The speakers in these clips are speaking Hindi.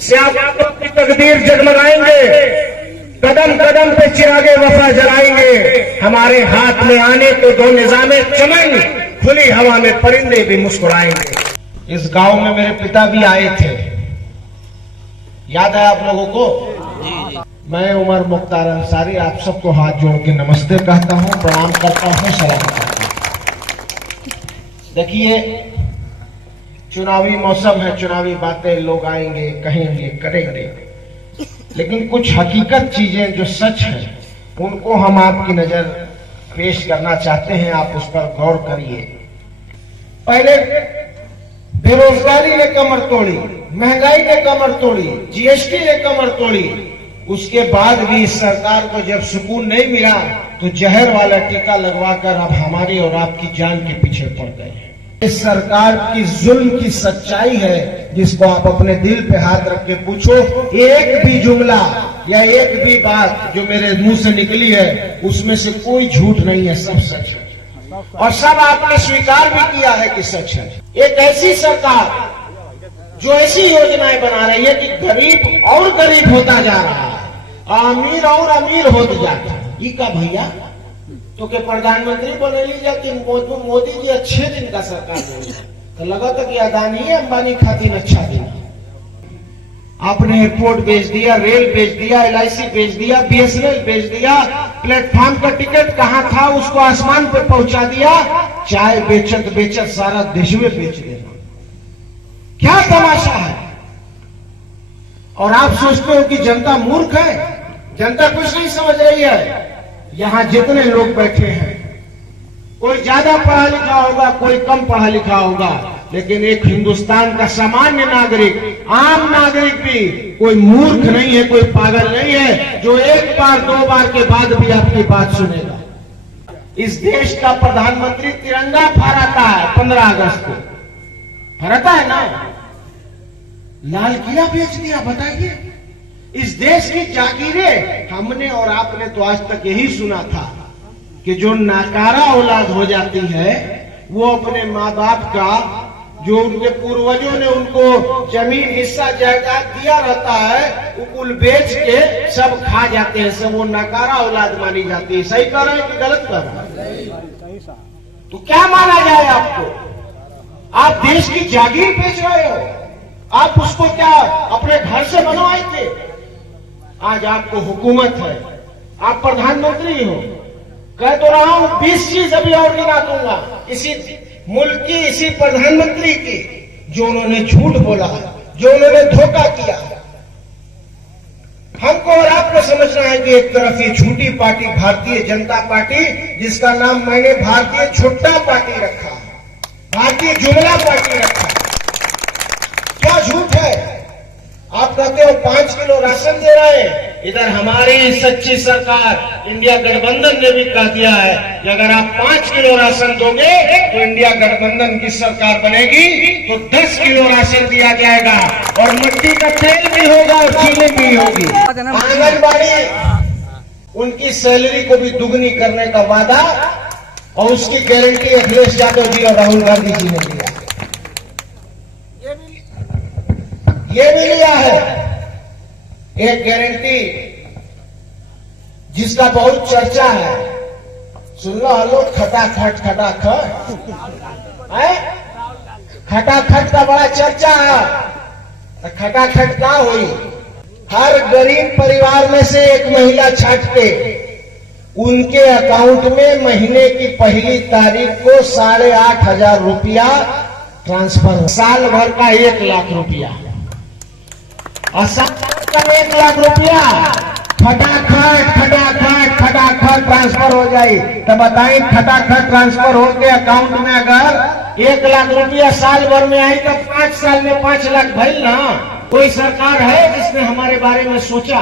स्याबातों की तकदीर जगमगाएंगे, कदम कदम पे चिरागे वफा जलाएंगे। हमारे हाथ में आने तो दो निजामे चमन, खुली हवा में परिंदे भी मुस्कुराएंगे। इस गांव में मेरे पिता भी आए थे, याद है आप लोगों को? जी। मैं उमर मुख्तार अंसारी आप सबको हाथ जोड़ के नमस्ते कहता हूं, प्रणाम करता हूं, सलाम करता हूं। देखिए, चुनावी मौसम है, चुनावी बातें, लोग आएंगे, कहेंगे, करेंगे, लेकिन कुछ हकीकत चीजें जो सच है उनको हम आपकी नजर पेश करना चाहते हैं। आप उस पर गौर करिए। पहले बेरोजगारी ने कमर तोड़ी, महंगाई ने कमर तोड़ी, जीएसटी ने कमर तोड़ी। उसके बाद भी इस सरकार को जब सुकून नहीं मिला तो जहर वाला टीका लगवाकर अब हमारी और आपकी जान के पीछे पड़ गए हैं। इस सरकार की जुल्म की सच्चाई है जिसको आप अपने दिल पे हाथ रख के पूछो। एक भी जुमला या एक भी बात जो मेरे मुंह से निकली है उसमें से कोई झूठ नहीं है, सब सच है और सब आपने स्वीकार भी किया है कि सच है। एक ऐसी सरकार जो ऐसी योजनाएं बना रही है कि गरीब और गरीब होता जा रहा है, अमीर और अमीर होता जाता है। ये का भैया तो के प्रधानमंत्री बने लीजिए कि मोदी जी अच्छे दिन का सरकार बने, तो लगा था कि अदानी अंबानी खातिर अच्छा दिन। आपने एयरपोर्ट बेच दिया, रेल बेच दिया, LIC बेच दिया, BSNL बेच दिया, प्लेटफॉर्म का टिकट कहाँ था उसको आसमान पे पहुंचा दिया, चाय बेचत बेचत सारा देशवे बेच देना। क्या तमाशा है? और आप सोचते हो कि जनता मूर्ख है? जनता कुछ नहीं समझ रही है। यहां जितने लोग बैठे हैं, कोई ज्यादा पढ़ा लिखा होगा, कोई कम पढ़ा लिखा होगा, लेकिन एक हिंदुस्तान का सामान्य नागरिक, आम नागरिक भी कोई मूर्ख नहीं है, कोई पागल नहीं है जो एक बार दो बार के बाद भी आपकी बात सुनेगा। इस देश का प्रधानमंत्री तिरंगा फहराता है 15 अगस्त को, फहराता है ना? लाल किला बेच दिया, बताइए। इस देश की जागीरें हमने और आपने तो आज तक यही सुना था कि जो नाकारा औलाद हो जाती है वो अपने माँ बाप का, जो उनके पूर्वजों ने उनको जमीन हिस्सा जायदाद दिया रहता है, वो कुल बेच के सब खा जाते हैं, सब वो नाकारा औलाद मानी जाती है। सही कर रहे हैं कि गलत कर रहे हैं? तो क्या माना जाए आपको? आप देश की जागीर बेच रहे हो। आप उसको क्या अपने घर से बनवाए थे? आज आपको हुकूमत है, आप प्रधानमंत्री हो। कह तो रहा हूं 20 चीज अभी और गिना दूंगा इसी मुल्क की, इसी प्रधानमंत्री की, जो उन्होंने झूठ बोला, जो उन्होंने धोखा किया। हमको और आपको समझना है कि एक तरफ ये झूठी पार्टी भारतीय जनता पार्टी, जिसका नाम मैंने भारतीय छुट्टा पार्टी रखा, भारतीय जुमला पार्टी रखा। क्या झूठ है? आप कहते हो 5 किलो राशन दे रहे हैं, इधर हमारी सच्ची सरकार इंडिया गठबंधन ने भी कह दिया है कि अगर आप 5 किलो राशन दोगे तो इंडिया गठबंधन की सरकार बनेगी, तो 10 किलो राशन दिया जाएगा और मिट्टी का तेल भी होगा और चीनी भी होगी। आंगनबाड़ी, उनकी सैलरी को भी दुगनी करने का वादा और उसकी गारंटी अखिलेश यादव जी और राहुल गांधी जी ने दिया, ये भी लिया है। एक गारंटी जिसका बहुत चर्चा है, सुन लो हलो, खटाखट खटाखट है, खटाखट का बड़ा चर्चा है। खटाखट क्या हुई? हर गरीब परिवार में से एक महिला छाट के उनके अकाउंट में महीने की पहली तारीख को 8,500 रुपया ट्रांसफर, साल भर का 1 लाख रुपया, और साल का 1 लाख रुपया खटाखट खटाखट खटाखट ट्रांसफर हो जाए। तो बताइए, खटाखट ट्रांसफर हो के अकाउंट में अगर 1 लाख रुपया साल भर में आई तो 5 साल में 5 लाख भइल ना। कोई सरकार है जिसने हमारे बारे में सोचा?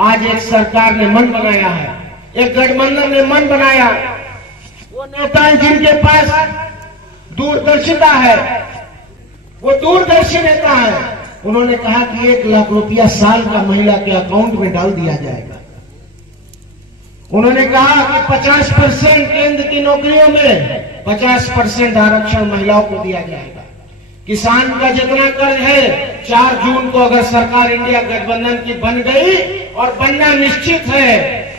आज एक सरकार ने मन बनाया है, एक गठबंधन ने मन बनाया। वो नेता है जिनके पास दूरदर्शिता है, वो दूरदर्शी नेता है। उन्होंने कहा कि 1 लाख रुपया साल का महिला के अकाउंट में डाल दिया जाएगा। उन्होंने कहा कि 50% केंद्र की नौकरियों में 50% आरक्षण महिलाओं को दिया जाएगा। किसान का जितना कर्ज है 4 जून को अगर सरकार इंडिया गठबंधन की बन गई और बनना निश्चित है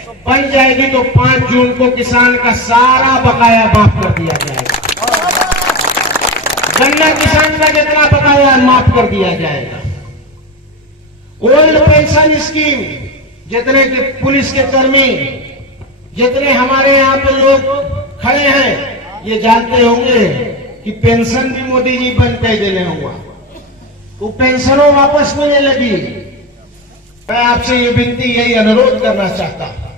तो बन जाएगी, तो 5 जून को किसान का सारा बकाया माफ कर दिया जाएगा। गन्ना किसान का जितना बकाया माफ कर दिया जाएगा। ओल्ड पेंशन स्कीम, जितने के पुलिस के कर्मी, जितने हमारे यहाँ पे लोग खड़े हैं, ये जानते होंगे कि पेंशन भी मोदी जी बंद कर देने हुआ, तो पेंशनों वापस मिलने लगी। मैं आपसे ये विनती, यही अनुरोध करना चाहता हूं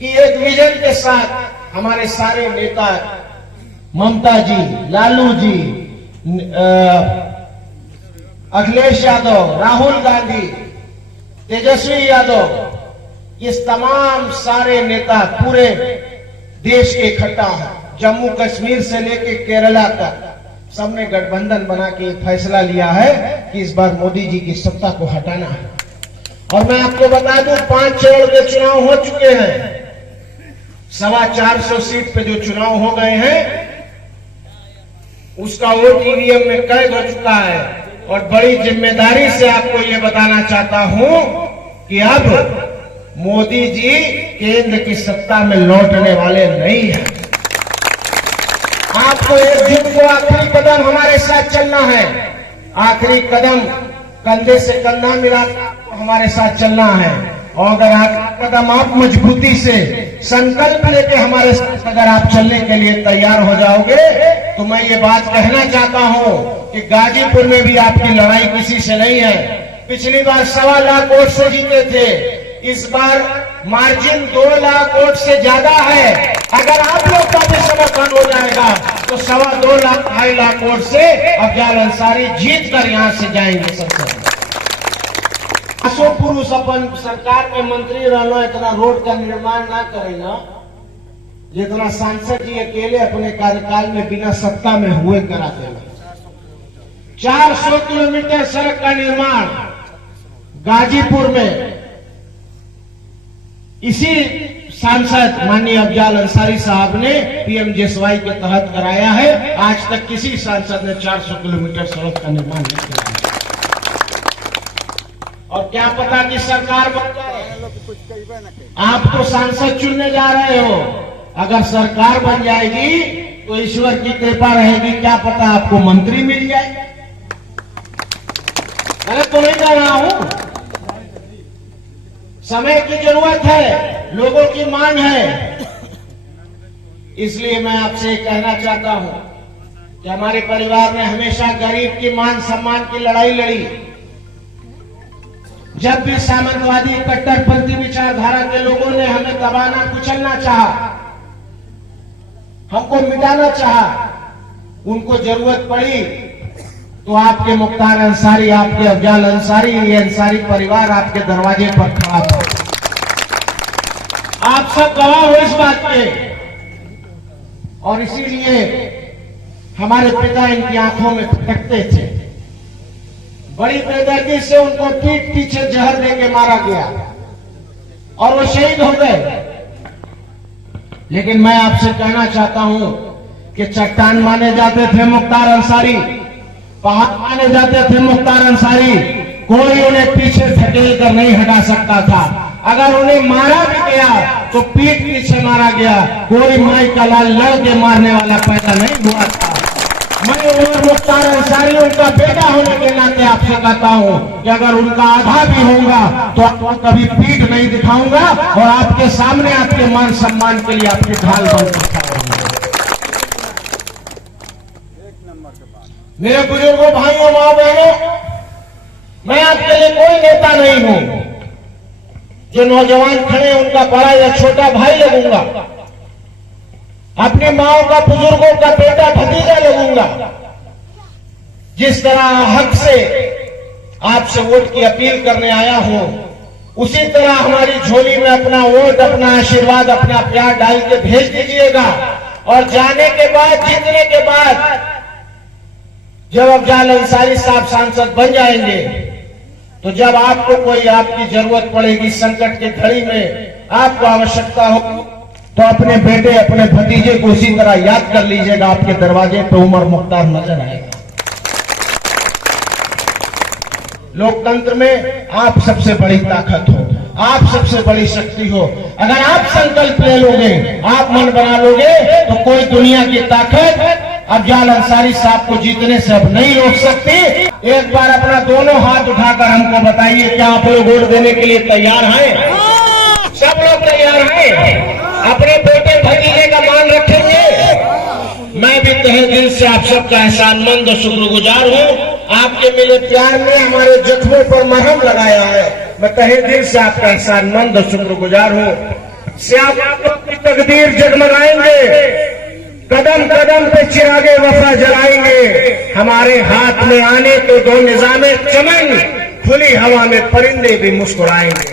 कि एक विजन के साथ हमारे सारे नेता, ममता जी, लालू जी, अखिलेश यादव, राहुल गांधी, तेजस्वी यादव, ये तमाम सारे नेता पूरे देश के इकट्ठा हैं, जम्मू कश्मीर से लेके केरला तक सबने गठबंधन बना के फैसला लिया है कि इस बार मोदी जी की सत्ता को हटाना है। और मैं आपको बता दूं, 5 चरण के चुनाव हो चुके हैं, 425 सीट पे जो चुनाव हो गए हैं उसका वोट ईवीएम में कैद हो चुका है। और बड़ी जिम्मेदारी से आपको ये बताना चाहता हूं कि अब मोदी जी केंद्र की सत्ता में लौटने वाले नहीं हैं। आपको एक जून को आखिरी कदम हमारे साथ चलना है, आखिरी कदम कंधे से कंधा मिला हमारे साथ चलना है। और अगर आखिरी कदम आप मजबूती से संकल्प लेके हमारे साथ अगर आप चलने के लिए तैयार हो जाओगे, तो मैं ये बात कहना चाहता हूं कि गाजीपुर में भी आपकी लड़ाई किसी से नहीं है। पिछली बार 2.25 लाख वोट से जीते थे, इस बार मार्जिन 2 लाख वोट से ज्यादा है। अगर आप लोग का भी समर्थन हो जाएगा तो 2.25 लाख 2.5 लाख वोट से अफजाल अंसारी जीत कर यहां से जाएंगे। सबसे पुरुष अपन सरकार में मंत्री रहना, इतना रोड का निर्माण ना करे ना जितना सांसद जी अकेले अपने कार्यकाल में बिना सत्ता में हुए कराते हैं। 400 किलोमीटर सड़क का निर्माण गाजीपुर में इसी सांसद माननीय अफजाल अंसारी साहब ने पीएमजीएसवाई के तहत कराया है। आज तक किसी सांसद ने 400 किलोमीटर सड़क का निर्माण नहीं किया। और क्या पता कि सरकार बन जाए, आप तो सांसद चुनने जा रहे हो, अगर सरकार बन जाएगी तो ईश्वर की कृपा रहेगी, क्या पता आपको मंत्री मिल जाए। मैं तो नहीं कह रहा हूं, समय की जरूरत है, लोगों की मांग है। इसलिए मैं आपसे कहना चाहता हूं कि हमारे परिवार ने हमेशा गरीब की मान सम्मान की लड़ाई लड़ी। जब भी सामंतवादी कट्टरपंथी विचारधारा के लोगों ने हमें दबाना कुचलना चाहा, हमको मिटाना चाहा, उनको जरूरत पड़ी तो आपके मुख्तार अंसारी, आपके अफजाल अंसारी, ये अंसारी परिवार आपके दरवाजे पर खड़ा था। आप सब गवाह हो इस बात के। और इसीलिए हमारे पिता इनकी आंखों में फटकते थे। बड़ी बेदर्दी से उनको पीठ पीछे जहर देके मारा गया और वो शहीद हो गए। लेकिन मैं आपसे कहना चाहता हूं कि चट्टान माने जाते थे मुख्तार अंसारी, पहाड़ माने जाते थे मुख्तार अंसारी, कोई उन्हें पीछे धकेल कर नहीं हटा सकता था। अगर उन्हें मारा भी गया तो पीठ पीछे मारा गया, कोई माई का लाल लड़ के मारने वाला पैदा नहीं हुआ था। मैं उमर मुख्तार अंसारी उनका बेटा होने के नाते आपसे कहता हूं कि अगर उनका आधा भी होगा तो आपको कभी पीठ नहीं दिखाऊंगा और आपके सामने आपके मान सम्मान के लिए आपके ढाल बन सकता हूं। मेरे बुजुर्गों, भाइयों, माँ बहनों, मैं आपके लिए कोई नेता नहीं हूं। जो नौजवान खड़े उनका बड़ा या छोटा भाई लगूंगा, अपनी माओ का, बुजुर्गों का बेटा भतीजा लगूंगा। जिस तरह हक से आपसे वोट की अपील करने आया हूं, उसी तरह हमारी झोली में अपना वोट, अपना आशीर्वाद, अपना प्यार डाल के भेज दीजिएगा। और जाने के बाद, जीतने के बाद, जब अफजाल अंसारी साहब सांसद बन जाएंगे तो जब आपको कोई आपकी जरूरत पड़ेगी, संकट की घड़ी में आपको आवश्यकता हो, तो अपने बेटे, अपने भतीजे को उसी तरह याद कर लीजिएगा। आपके दरवाजे पे उमर मुख्तार नजर आएगा। लोकतंत्र में आप सबसे बड़ी ताकत हो, आप सबसे बड़ी शक्ति हो। अगर आप संकल्प ले लोगे, आप मन बना लोगे, तो कोई दुनिया की ताकत अफजाल अंसारी साहब को जीतने से अब नहीं रोक सकती। एक बार अपना दोनों हाथ उठाकर हमको बताइए, क्या आप लोग वोट देने के लिए तैयार हैं? सब लोग तैयार हैं? अपने बेटे भतीजे का मान रखेंगे? मैं भी तहे दिल से आप सबका एहसानमंद और शुक्रगुजार हूँ। आपके मिले प्यार ने हमारे जख्मों पर मरहम लगाया है। मैं तहे दिल से आपका एहसानमंद और शुक्रगुजार हूँ। श्याम की तकदीर जगमगाएंगे, कदम कदम पे चिरागे वफा जलाएंगे। हमारे हाथ में आने तो दो निजामे चमन, खुली हवा में परिंदे भी मुस्कुराएंगे।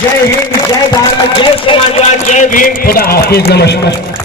जय हिंद, जय भारत, जय समाजवाद, जय भीम, खुदा हाफिज, नमस्कार।